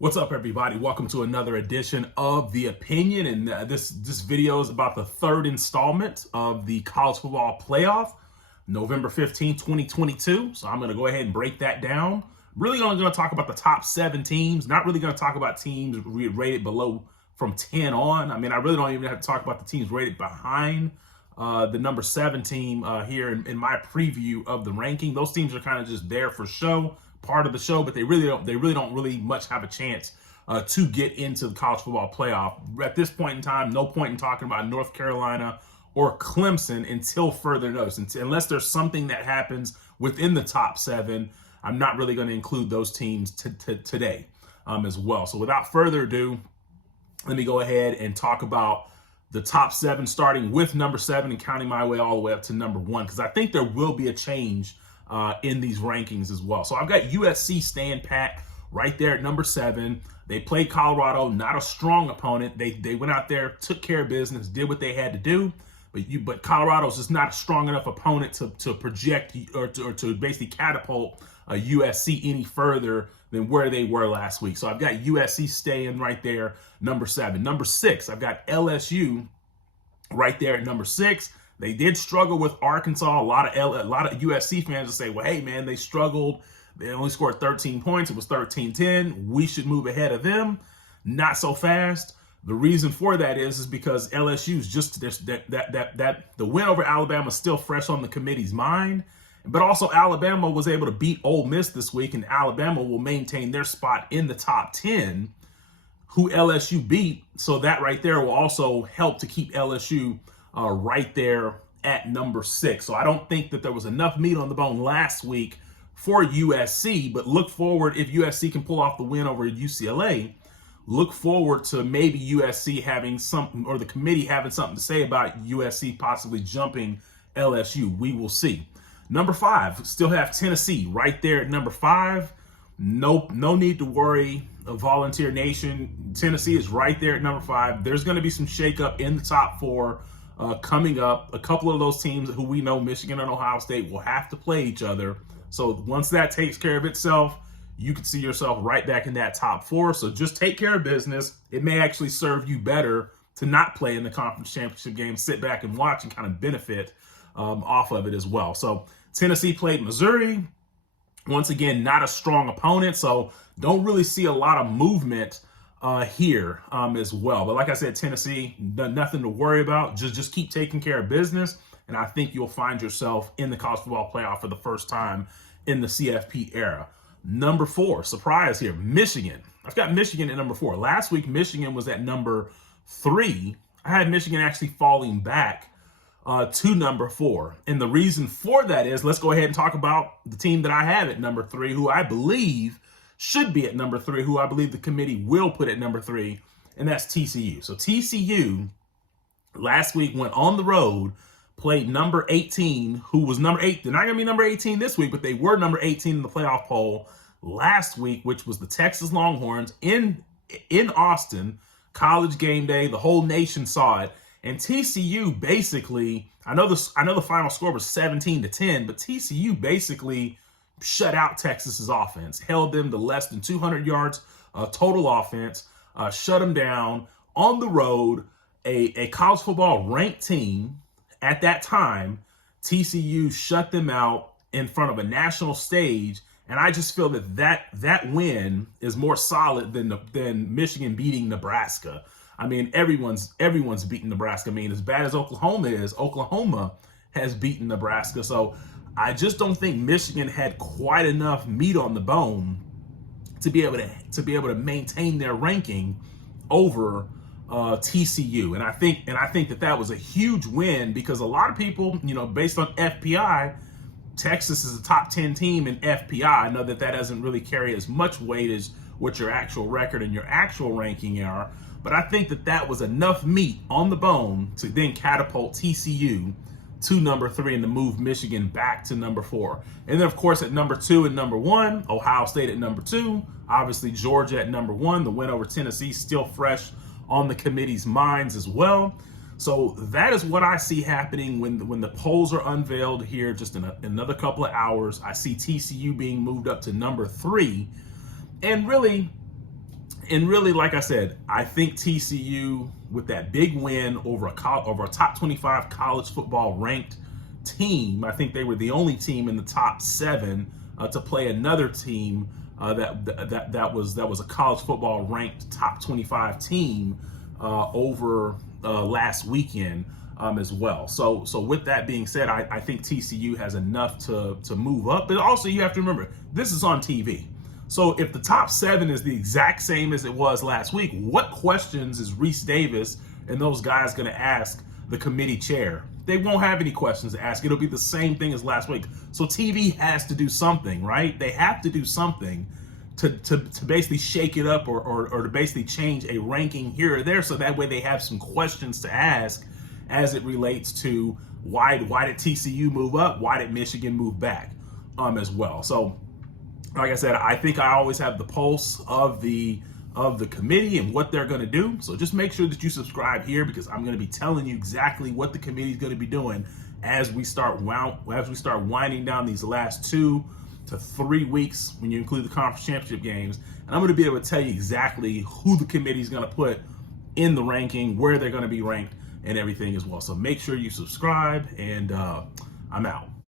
What's up, everybody? Welcome to another edition of The Opinion. And this video is about the third installment of the college football playoff, November 15, 2022. So I'm going to go ahead and break that down. Really only going to talk about the top 7 teams. Not really going to talk about teams rated below from 10 on. I mean, I really don't even have to talk about the teams rated behind the number 7 team here in my preview of the ranking. Those teams are kind of just there for show, part of the show, but they really don't much have a chance to get into the college football playoff. At this point in time, no point in talking about North Carolina or Clemson until further notice. Unless there's something that happens within the top 7, I'm not really going to include those teams today as well. So without further ado, let me go ahead and talk about the top 7, starting with number 7 and counting my way all the way up to number 1, because I think there will be a change in these rankings as well. So I've got USC staying pat right there at number 7. They played Colorado, not a strong opponent. They went out there, took care of business, did what they had to do. But Colorado's just not a strong enough opponent to project or to basically catapult USC any further than where they were last week. So I've got USC staying right there, number 7. Number 6, I've got LSU right there at number 6. They did struggle with Arkansas. A lot of USC fans will say, well, hey, man, they struggled. They only scored 13 points. It was 13-10. We should move ahead of them. Not so fast. The reason for that is because LSU's just that the win over Alabama is still fresh on the committee's mind. But also Alabama was able to beat Ole Miss this week, and Alabama will maintain their spot in the top 10, who LSU beat. So that right there will also help to keep LSU right there at number 6. So I don't think that there was enough meat on the bone last week for USC, but look forward, if USC can pull off the win over UCLA, look forward to maybe USC having something, or the committee having something to say about USC possibly jumping LSU. We will see. Number 5, still have Tennessee right there at number 5. No need to worry. Volunteer Nation, Tennessee is right there at number 5. There's going to be some shakeup in the top 4 coming up. A couple of those teams who we know, Michigan and Ohio State, will have to play each other. So once that takes care of itself, you can see yourself right back in that top 4. So just take care of business. It may actually serve you better to not play in the conference championship game, sit back and watch and kind of benefit off of it as well. So Tennessee played Missouri. Once again, not a strong opponent, so don't really see a lot of movement here as well. But like I said, Tennessee, nothing to worry about. Just keep taking care of business, and I think you'll find yourself in the college football playoff for the first time in the CFP era. Number 4, surprise here, Michigan. I've got Michigan at number 4. Last week, Michigan was at number 3. I had Michigan actually falling back to number 4. And the reason for that is, let's go ahead and talk about the team that I have at number 3, who I believe should be at number 3, who I believe the committee will put at number 3, and that's TCU. So TCU last week went on the road, played number 18, who was number 8. They're not going to be number 18 this week, but they were number 18 in the playoff poll last week, which was the Texas Longhorns in Austin. College game day, the whole nation saw it. And TCU basically, I know the final score was 17-10, but TCU basically shut out Texas's offense, held them to less than 200 yards total offense, shut them down on the road. A college football ranked team at that time, TCU shut them out in front of a national stage, and I just feel that win is more solid than Michigan beating Nebraska. I mean, everyone's beaten Nebraska. I mean, as bad as Oklahoma is, Oklahoma has beaten Nebraska. So I just don't think Michigan had quite enough meat on the bone to be able to maintain their ranking over TCU. And I think that was a huge win, because a lot of people, based on FPI, Texas is a top 10 team in FPI. I know that doesn't really carry as much weight as what your actual record and your actual ranking are. But I think that was enough meat on the bone to then catapult TCU to number 3 and to move Michigan back to number 4. And then, of course, at number 2 and number 1, Ohio State at number 2. Obviously, Georgia at number 1. The win over Tennessee still fresh on the committee's minds as well. So that is what I see happening when the polls are unveiled here just in another couple of hours. I see TCU being moved up to number 3. And really, And really, like I said, I think TCU, with that big win over a top 25 college football ranked team, I think they were the only team in the top 7 to play another team that was a college football ranked top 25 team over last weekend as well. So with that being said, I think TCU has enough to move up. But also, you have to remember, this is on TV. So if the top 7 is the exact same as it was last week, what questions is Reese Davis and those guys going to ask the committee chair? They won't have any questions to ask. It'll be the same thing as last week. So TV has to do something, right? They have to do something to basically shake it up or to basically change a ranking here or there, so that way they have some questions to ask as it relates to why did TCU move up? Why did Michigan move back as well? So like I said, I think I always have the pulse of the committee and what they're going to do. So just make sure that you subscribe here, because I'm going to be telling you exactly what the committee is going to be doing as we start winding down these last 2 to 3 weeks when you include the conference championship games. And I'm going to be able to tell you exactly who the committee is going to put in the ranking, where they're going to be ranked, and everything as well. So make sure you subscribe, and I'm out.